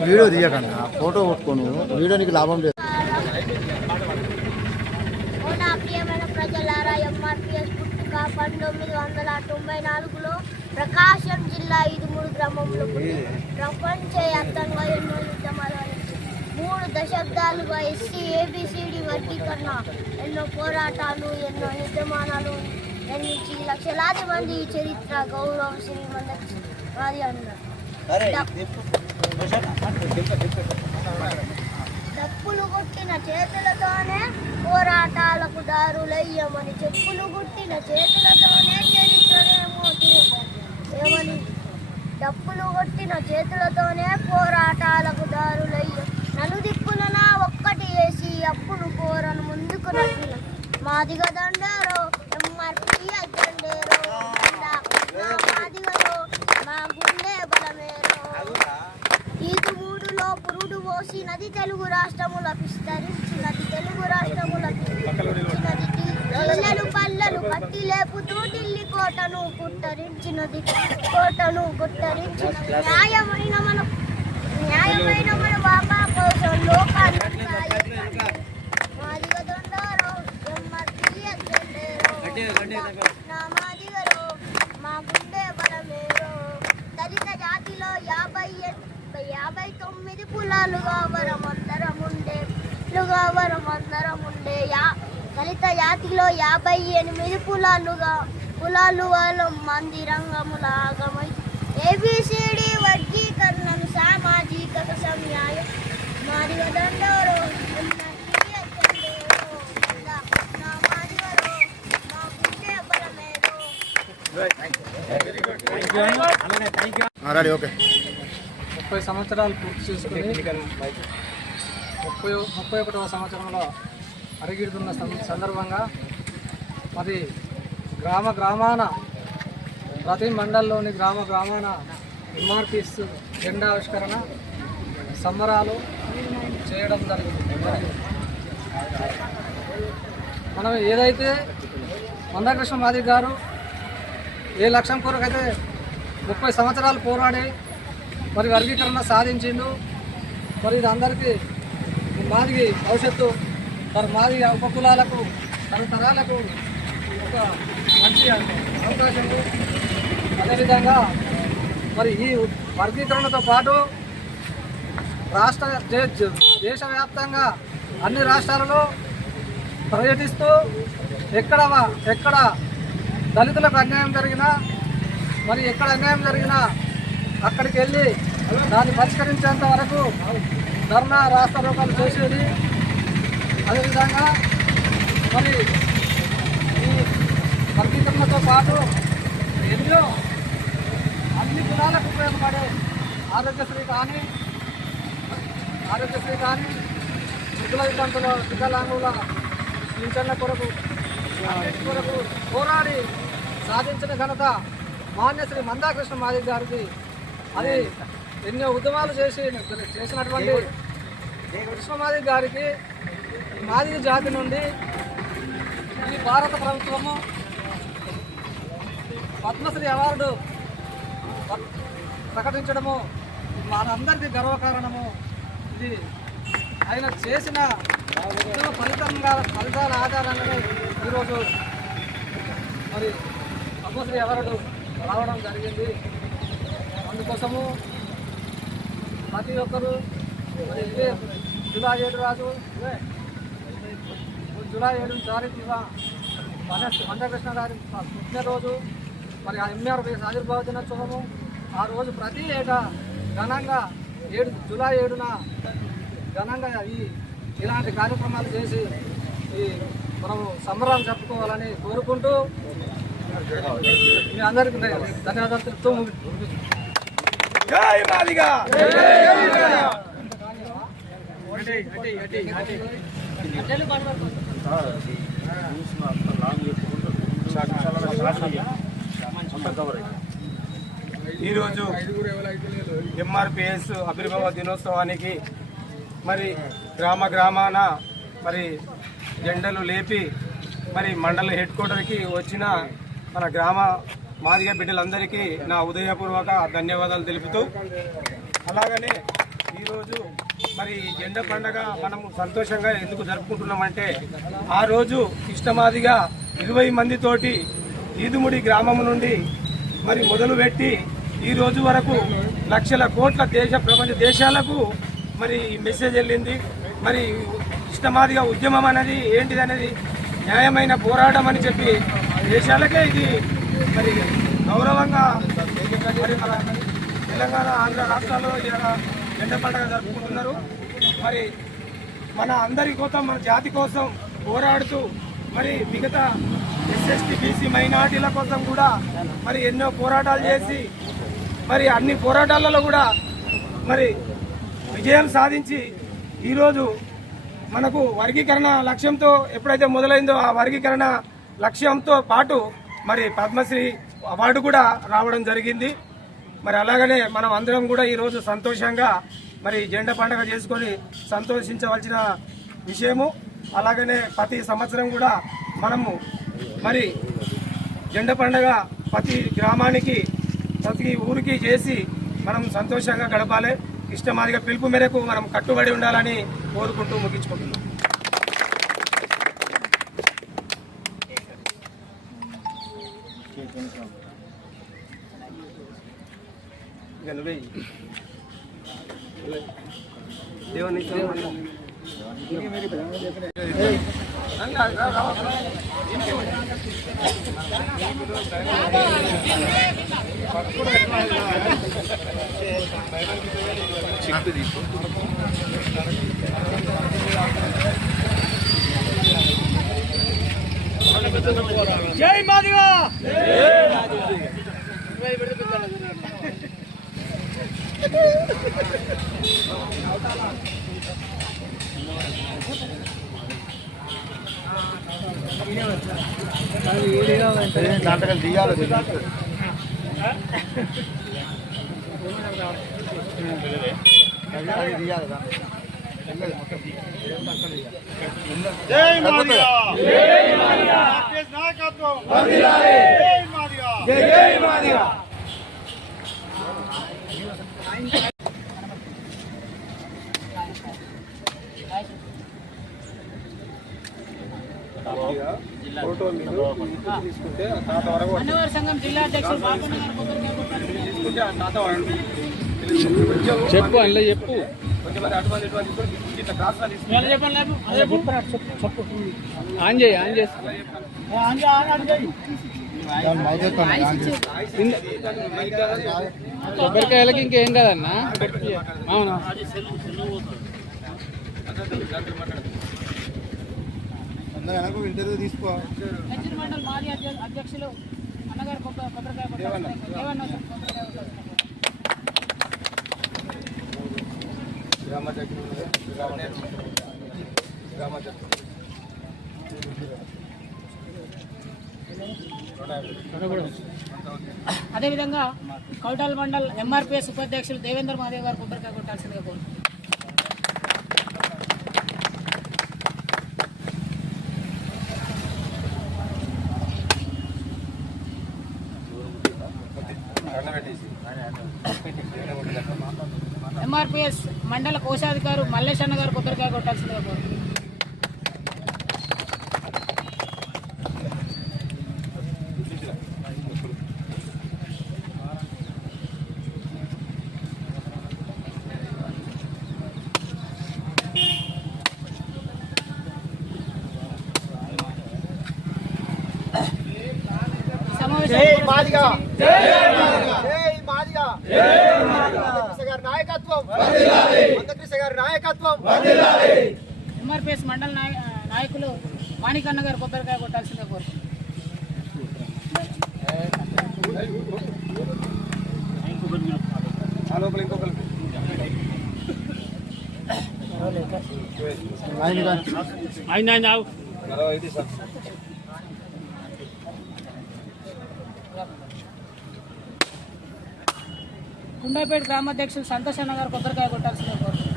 Video తీయకన్నా photo కొట్టుకోను video నీకు లాభం లేదు. ప్రజలారా ఎంఆర్పిఎస్ పుట్టుక పంతొమ్మిది వందల తొంభై నాలుగులో ప్రకాశం జిల్లా ఇదుమూడు గ్రామంలో ప్రపంచ ప్రపంచవ్యాప్తంగా ఎన్నో యుద్ధమాలు మూడు దశాబ్దాలుగా ఎస్సీ ఏబిసిడి వర్గీకరణ. ఎన్నో పోరాటాలు ఎన్నో యుద్ధమానాలు నిర్మించి లక్షలాది మంది ఈ చరిత్ర గౌరవ శ్రీమంది వారి అన్నారు డప్పులు కొట్టిన చేతులతోనే పోరాటాలకు దారులయ్యమని చెప్పులు కుట్టిన చేతులతోనే చరిత్రనేమో ఏమని? డప్పులు కొట్టిన చేతులతోనే పోరాటాలకు దారులయ్య. మాదిగ ఎంఆర్పి నా మాదిగలో మా గుండె బలమేరో. ఈదు మూడులో పురుడు పోసినది తెలుగు రాష్ట్రముల విస్తరించినది తెలుగు రాష్ట్రముల విస్తరించినది. ఇళ్ళలు పల్లెలు పట్టి లేపుతూ ఢిల్లీ కోటను కుట్టరించినది కోటను కుట్టరించినది న్యాయమైన మన న్యాయమైన మన బాబా కోసం లోకానికి సాయం. మాదిగ దొండారో, ఎమ్మర్తి ఎగ్గండేరో. నా మాదిగలో మా గుండె బలమేరో దళిత జాతిలో యాభై యాభై తొమ్మిది కులాలుగా వరమందరం ఉండే వరమందరం ఉండే. యా దళిత జాతిలో యాభై ఎనిమిది కులాలుగా కులాలు వాళ్ళ మంది రంగముల ఆగమై ఏబిసిడి వర్గీకరణను సామాజిక సమయాయం మాదిగ దండోరో ఉన్నతి అచ్చండేరో. నా మాదిగలో మా గుండె బలమేరో రెడీ ఓకే. ముప్పై సంవత్సరాలు పూర్తి చేసుకుని ముప్పై ముప్పై ఒకటవ సంవత్సరంలో అరగిడుతున్న సం- సందర్భంగా మరి గ్రామ గ్రామాన ప్రతి మండలంలోని గ్రామ గ్రామాన ఎంఆర్పీస్ జెండా ఆవిష్కరణ సంబరాలు చేయడం జరిగింది. మనం ఏదైతే మందాకృష్ణ మాది గారు ఏ లక్ష్యం కొరకైతే ముప్పై సంవత్సరాలు పోరాడి మరి వర్గీకరణ సాధించిండు. మరి ఇది అందరికీ మాదిగి భవిష్యత్తు మరి మాది ఉపకులాలకు తరతరాలకు ఒక మంచి అవకాశం. అదేవిధంగా మరి ఈ వర్గీకరణతో పాటు రాష్ట్ర దేశవ్యాప్తంగా అన్ని రాష్ట్రాలలో పర్యటిస్తూ ఎక్కడ ఎక్కడ దళితులకు అన్యాయం జరిగినా మరి ఎక్కడ అన్యాయం జరిగినా అక్కడికి వెళ్ళి దాన్ని పరిష్కరించేంత వరకు ధర్నా రాస్తారోకాలు చేసేది. అదేవిధంగా మరి ఈ వర్గీకరణతో పాటు ఎన్నో అన్ని కులాలకు ఉపయోగపడే ఆరోగ్యశ్రీ కానీ ఆరోగ్యశ్రీ కానీ వృద్ధుల వితంతుల వికలాంగుల పింఛన్ల కొరకు కొరకు పోరాడి సాధించిన ఘనత మాన్యశ్రీ మందాకృష్ణ మాది గారికి అది ఎన్నో ఉద్యమాలు చేసి చేసినటువంటి కృష్ణమాది గారికి మాదిరి జాతి నుండి ఈ భారత ప్రభుత్వము పద్మశ్రీ అవార్డు ప్రకటించడము మనందరికీ గర్వకారణము. ఇది ఆయన చేసిన ఫలితంగా ఫలితాల ఆధారంగానే ఈరోజు మరి పద్మశ్రీ అవార్డు రావడం జరిగింది. అందుకోసము ప్రతి ఒక్కరు జూలై ఏడు రాజు జూలై ఏడు తారీఖు మన మందకృష్ణ గారి పుట్టినరోజు. మరి ఆ ఎంఆర్ ఆవిర్భావ దినోత్సవము. ఆ రోజు ప్రతి ఏటా ఘనంగా ఏడు జూలై ఏడున ఘనంగా ఈ ఇలాంటి కార్యక్రమాలు చేసి ఈ మనము సంబరాలు జరుపుకోవాలని కోరుకుంటూ మీ అందరికీ ధన్యవాదాలు తెలుపుతూ ఈరోజు ఎంఆర్పిఎస్ ఆవిర్భావ దినోత్సవానికి మరి గ్రామ గ్రామాన మరి జెండలు లేపి మరి మండల హెడ్ క్వార్టర్కి వచ్చిన మన గ్రామ మాదిగ బిడ్డలందరికీ నా ఉదయపూర్వక ధన్యవాదాలు తెలుపుతూ అలాగనే ఈరోజు మరి జెండా పండగ మనము సంతోషంగా ఎందుకు జరుపుకుంటున్నామంటే ఆ రోజు ఇష్టమాదిగా ఇరవై మందితోటి ఈదుముడి గ్రామం నుండి మరి మొదలుపెట్టి ఈ రోజు వరకు లక్షల కోట్ల దేశ ప్రపంచ దేశాలకు మరి ఈ మెసేజ్ వెళ్ళింది. మరి ఇష్టమాదిగా ఉద్యమం అనేది ఏంటిది అనేది న్యాయమైన పోరాటం అని చెప్పి దేశాలకే ఇది మరి గౌరవంగా మరి మన తెలంగాణ ఆంధ్ర రాష్ట్రాల్లో ఇలా జెండా పండుగ జరుపుకుంటున్నారు. మరి మన అందరి కోసం మన జాతి కోసం పోరాడుతూ మరి మిగతా ఎస్ఎస్టీ బీసీ మైనార్టీల కోసం కూడా మరి ఎన్నో పోరాటాలు చేసి మరి అన్ని పోరాటాలలో కూడా మరి విజయం సాధించి ఈరోజు మనకు వర్గీకరణ లక్ష్యంతో ఎప్పుడైతే మొదలైందో ఆ వర్గీకరణ లక్ష్యంతో పాటు మరి పద్మశ్రీ అవార్డు కూడా రావడం జరిగింది. మరి అలాగనే మనం అందరం కూడా ఈరోజు సంతోషంగా మరి జెండా పండుగ చేసుకొని సంతోషించవలసిన విషయము. అలాగనే ప్రతి సంవత్సరం కూడా మనము మరి జెండా పండుగ ప్రతి గ్రామానికి ప్రతి ఊరికి చేసి మనం సంతోషంగా గడపాలి. ఇష్టమాదిగా పిలుపు మేరకు మనం కట్టుబడి ఉండాలని కోరుకుంటూ ముగించుకుంటున్నాం. ఇక నువ్వే మాదిగా దాంట్లో దిగాలి జై మాదిగా జై జై మాదిగా. ఫోటో మీరు తీసుకుంటే తాత వరకు. తీసుకుంటే ఆ తాత వరకు చెప్పు అందులో చెప్పు. ఆన్ చేయి ఆన్ చేసి. కొబ్బరికాయలకి ఇంకేం కదన్నా? అవునా? ఇంటర్వ్యూ తీసుకో. కచ్చిరి మండల్ మాజీ అధ్యక్షులు అన్నగారు కొబ్బ- కొబ్బరికాయ అదేవిధంగా కౌటాల్ మండల్ ఎంఆర్పిఎస్ ఉపాధ్యక్షులు దేవేంద్ర మాదేవ్ గారు కొబ్బరికాయ కొట్టాల్సిందిగా కోరుతున్నాను ఎంఆర్పిఎస్ మండల కోశాధికారు మల్లేష్ అన్న గారు కొబ్బరికాయ కొట్టాల్సిందిగా కోరుతున్నాను సమావేశం మాదిగా. జై మాదిగా. మందకృష్ణ గారి నాయకత్వం. మందకృష్ణ గారి నాయకత్వం. ఎంఆర్పిఎస్ మండల నాయ- నాయకులు మాణికన్న గారు కొబ్బరికాయ కొట్టాల్సిందిగా కోరుతున్నాను ఆ లోపల ఇంకొకరు మరో ఇది సార్ గుండాపేట గ్రామాధ్యక్షులు సంతోష్ అన్న గారు కొబ్బరికాయ కొట్టాల్సిందే కోరుతున్నాను